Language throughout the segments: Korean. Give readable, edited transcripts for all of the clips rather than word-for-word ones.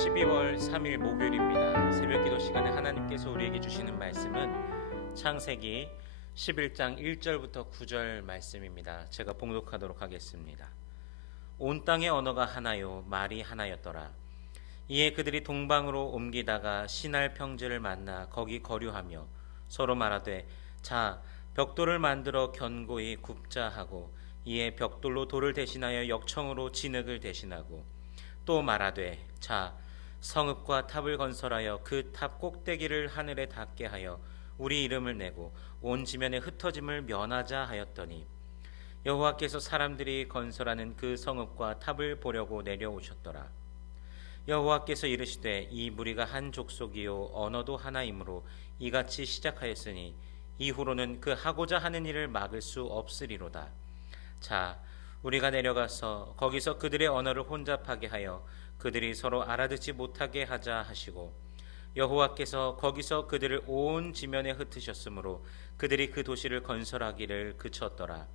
12월 3일 목요일입니다. 새벽기도 시간에 하나님께서 우리에게 주시는 말씀은 창세기 11장 1절부터 9절 말씀입니다. 제가 봉독하도록 하겠습니다. 온 땅의 언어가 하나요 말이 하나였더라. 이에 그들이 동방으로 옮기다가 시날 평지를 만나 거기 거류하며 서로 말하되 자 벽돌을 만들어 견고히 굽자 하고 이에 벽돌로 돌을 대신하여 역청으로 진흙을 대신하고 또 말하되 자 성읍과 탑을 건설하여 그 탑 꼭대기를 하늘에 닿게 하여 우리 이름을 내고 온 지면에 흩어짐을 면하자 하였더니 여호와께서 사람들이 건설하는 그 성읍과 탑을 보려고 내려오셨더라. 여호와께서 이르시되 이 무리가 한 족속이요 언어도 하나이므로 이같이 시작하였으니 이후로는 그 하고자 하는 일을 막을 수 없으리로다. 자 우리가 내려가서 거기서 그들의 언어를 혼잡하게 하여 그들이 서로 알아듣지 못하게 하자 하시고 여호와께서 거기서 그들을 온 지면에 흩으셨으므로 그들이 그 도시를 건설하기를 그쳤더라.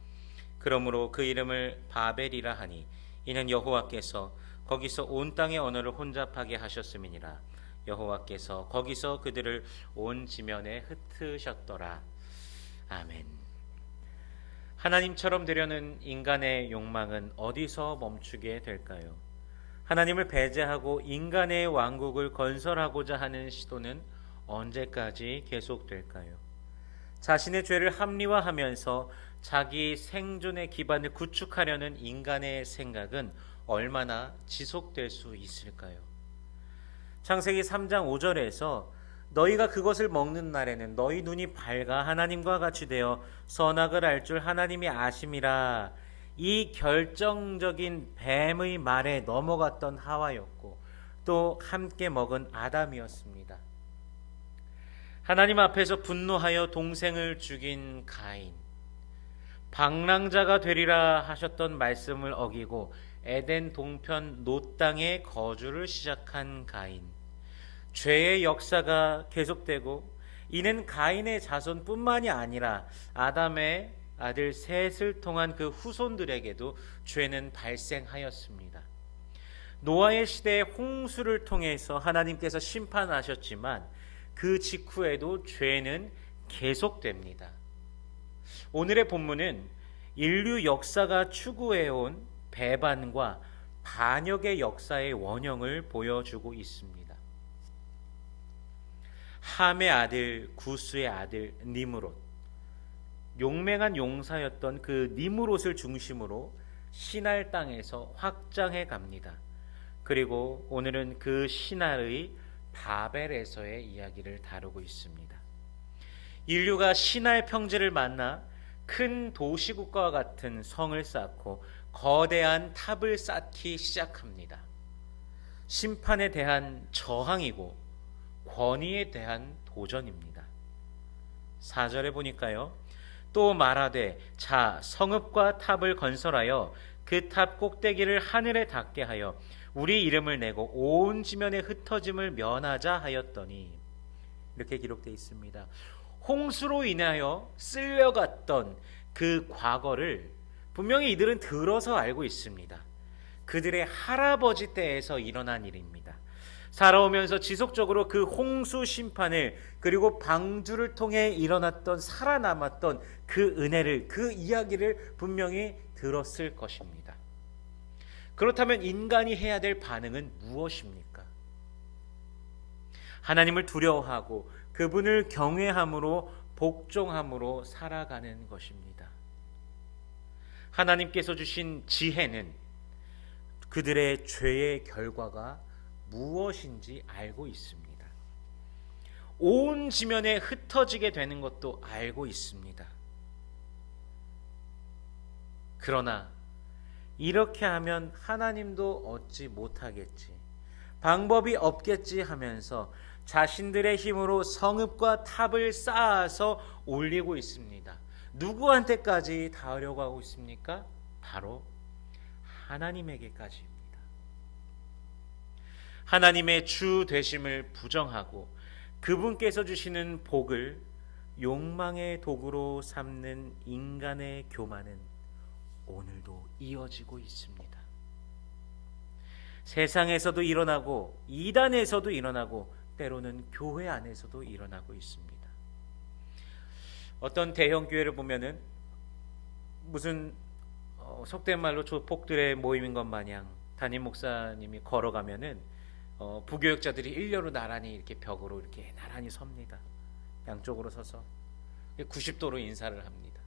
그러므로 그 이름을 바벨이라 하니 이는 여호와께서 거기서 온 땅의 언어를 혼잡하게 하셨음이니라. 여호와께서 거기서 그들을 온 지면에 흩으셨더라. 아멘. 하나님처럼 되려는 인간의 욕망은 어디서 멈추게 될까요? 하나님을 배제하고 인간의 왕국을 건설하고자 하는 시도는 언제까지 계속될까요? 자신의 죄를 합리화하면서 자기 생존의 기반을 구축하려는 인간의 생각은 얼마나 지속될 수 있을까요? 창세기 3장 5절에서 너희가 그것을 먹는 날에는 너희 눈이 밝아 하나님과 같이 되어 선악을 알 줄 하나님이 아심이라. 이 결정적인 뱀의 말에 넘어갔던 하와였고 또 함께 먹은 아담이었습니다. 하나님 앞에서 분노하여 동생을 죽인 가인, 방랑자가 되리라 하셨던 말씀을 어기고 에덴 동편 놋 땅에 거주를 시작한 가인, 죄의 역사가 계속되고 이는 가인의 자손뿐만이 아니라 아담의 아들 셋을 통한 그 후손들에게도 죄는 발생하였습니다. 노아의 시대에 홍수를 통해서 하나님께서 심판하셨지만 그 직후에도 죄는 계속됩니다. 오늘의 본문은 인류 역사가 추구해온 배반과 반역의 역사의 원형을 보여주고 있습니다. 함의 아들 구스의 아들 니므롯, 용맹한 용사였던 그 니므롯을 중심으로 시날 땅에서 확장해 갑니다. 그리고 오늘은 그 시날의 바벨에서의 이야기를 다루고 있습니다. 인류가 시날 평지를 만나 큰 도시국가와 같은 성을 쌓고 거대한 탑을 쌓기 시작합니다. 심판에 대한 저항이고 권위에 대한 도전입니다. 4절에 보니까요. 또 말하되 자 성읍과 탑을 건설하여 그 탑 꼭대기를 하늘에 닿게 하여 우리 이름을 내고 온 지면에 흩어짐을 면하자 하였더니 이렇게 기록되어 있습니다. 홍수로 인하여 쓸려갔던 그 과거를 분명히 이들은 들어서 알고 있습니다. 그들의 할아버지 때에서 일어난 일입니다. 살아오면서 지속적으로 그 홍수 심판을 그리고 방주를 통해 일어났던 살아남았던 그 은혜를, 그 이야기를 분명히 들었을 것입니다. 그렇다면 인간이 해야 될 반응은 무엇입니까? 하나님을 두려워하고 그분을 경외함으로 복종함으로 살아가는 것입니다. 하나님께서 주신 지혜는 그들의 죄의 결과가 무엇인지 알고 있습니다. 온 지면에 흩어지게 되는 것도 알고 있습니다. 그러나 이렇게 하면 하나님도 얻지 못하겠지, 방법이 없겠지 하면서 자신들의 힘으로 성읍과 탑을 쌓아서 올리고 있습니다. 누구한테까지 닿으려고 하고 있습니까? 바로 하나님에게까지입니다. 하나님의 주 되심을 부정하고 그분께서 주시는 복을 욕망의 도구로 삼는 인간의 교만은 오늘도 이어지고 있습니다. 세상에서도 일어나고 이단에서도 일어나고 때로는 교회 안에서도 일어나고 있습니다. 어떤 대형 교회를 보면은 무슨 속된 말로 조폭들의 모임인 것 마냥 담임 목사님이 걸어가면은 부교역자들이 일렬로 나란히 이렇게 벽으로 이렇게 나란히 섭니다. 양쪽으로 서서 90도로 인사를 합니다.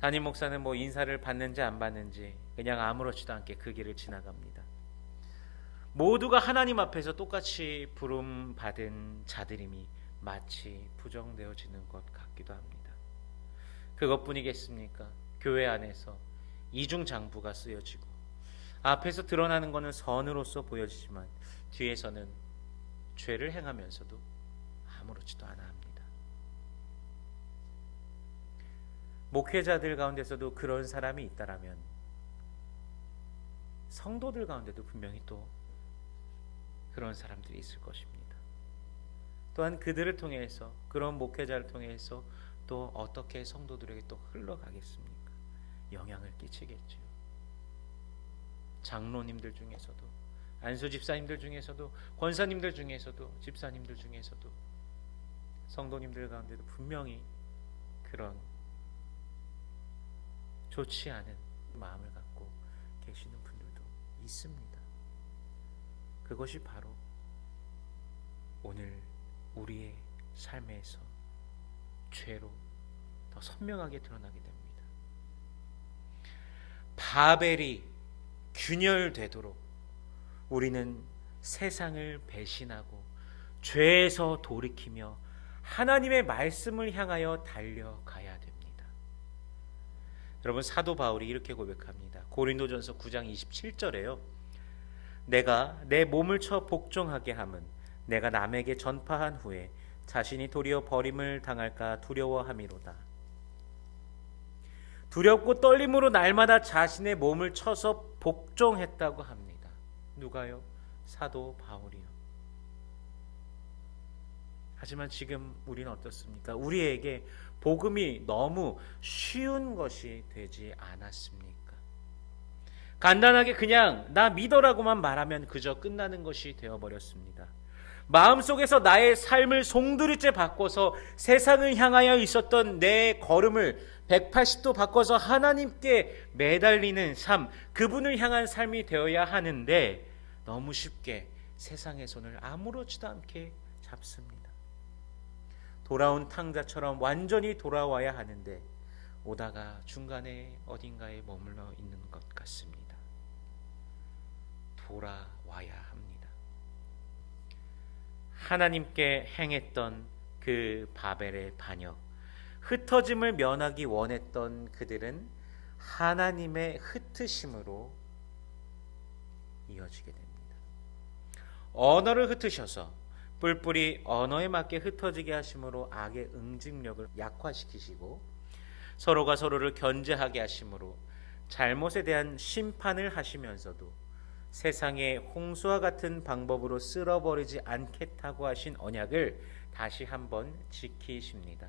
담임 목사는 뭐 인사를 받는지 안 받는지 그냥 아무렇지도 않게 그 길을 지나갑니다. 모두가 하나님 앞에서 똑같이 부름 받은 자들임이 마치 부정되어지는 것 같기도 합니다. 그것뿐이겠습니까? 교회 안에서 이중장부가 쓰여지고 앞에서 드러나는 것은 선으로서 보여지지만 뒤에서는 죄를 행하면서도 아무렇지도 않아 합니다. 목회자들 가운데서도 그런 사람이 있다라면 성도들 가운데도 분명히 또 그런 사람들이 있을 것입니다. 또한 그들을 통해서, 그런 목회자를 통해서 또 어떻게 성도들에게 또 흘러가겠습니까? 영향을 끼치겠죠. 장로님들 중에서도, 안수 집사님들 중에서도, 권사님들 중에서도, 집사님들 중에서도, 성도님들 가운데도 분명히 그런 좋지 않은 마음을 갖고 계시는 분들도 있습니다. 그것이 바로 오늘 우리의 삶에서 죄로 더 선명하게 드러나게 됩니다. 바벨이 균열되도록 우리는 세상을 배신하고 죄에서 돌이키며 하나님의 말씀을 향하여 달려가야 됩니다. 여러분, 사도 바울이 이렇게 고백합니다. 고린도전서 9장 27절에요. 내가 내 몸을 쳐 복종하게 함은 내가 남에게 전파한 후에 자신이 도리어 버림을 당할까 두려워함이로다. 두렵고 떨림으로 날마다 자신의 몸을 쳐서 복종했다고 합니다. 누가요? 사도 바울이요. 하지만 지금 우리는 어떻습니까? 우리에게 복음이 너무 쉬운 것이 되지 않았습니까? 간단하게 그냥 나 믿어라고만 말하면 그저 끝나는 것이 되어버렸습니다. 마음속에서 나의 삶을 송두리째 바꿔서 세상을 향하여 있었던 내 걸음을 180도 바꿔서 하나님께 매달리는 삶, 그분을 향한 삶이 되어야 하는데 너무 쉽게 세상의 손을 아무렇지도 않게 잡습니다. 돌아온 탕자처럼 완전히 돌아와야 하는데 오다가 중간에 어딘가에 머물러 있는 것 같습니다. 돌아와야 합니다. 하나님께 행했던 그 바벨의 반역, 흩어짐을 면하기 원했던 그들은 하나님의 흩으심으로 이어지게 됩니다. 언어를 흩으셔서 뿔뿔이 언어에 맞게 흩어지게 하심으로 악의 응징력을 약화시키시고 서로가 서로를 견제하게 하심으로 잘못에 대한 심판을 하시면서도 세상의 홍수와 같은 방법으로 쓸어버리지 않겠다고 하신 언약을 다시 한번 지키십니다.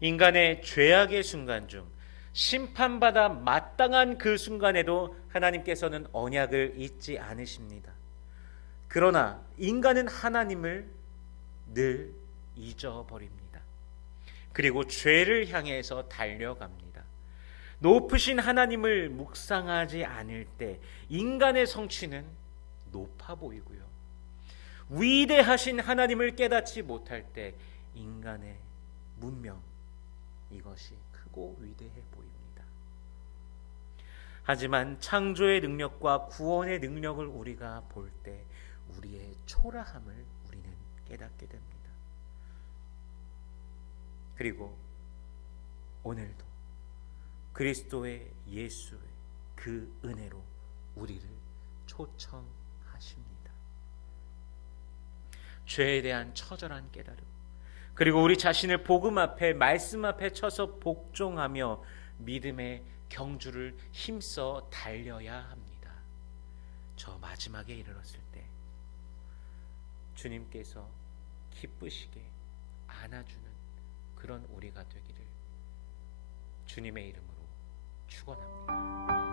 인간의 죄악의 순간 중 심판받아 마땅한 그 순간에도 하나님께서는 언약을 잊지 않으십니다. 그러나 인간은 하나님을 늘 잊어버립니다. 그리고 죄를 향해서 달려갑니다. 높으신 하나님을 묵상하지 않을 때 인간의 성취는 높아 보이고요. 위대하신 하나님을 깨닫지 못할 때 인간의 문명, 이것이 크고 위대해 보입니다. 하지만 창조의 능력과 구원의 능력을 우리가 볼 때 우리의 초라함을 우리는 깨닫게 됩니다. 그리고 오늘도 그리스도의 예수의 그 은혜로 우리를 초청하십니다. 죄에 대한 처절한 깨달음, 그리고 우리 자신을 복음 앞에, 말씀 앞에 쳐서 복종하며 믿음의 경주를 힘써 달려야 합니다. 저 마지막에 이르렀을 때 주님께서 기쁘시게 안아주는 그런 우리가 되기를 주님의 이름으로 축원합니다.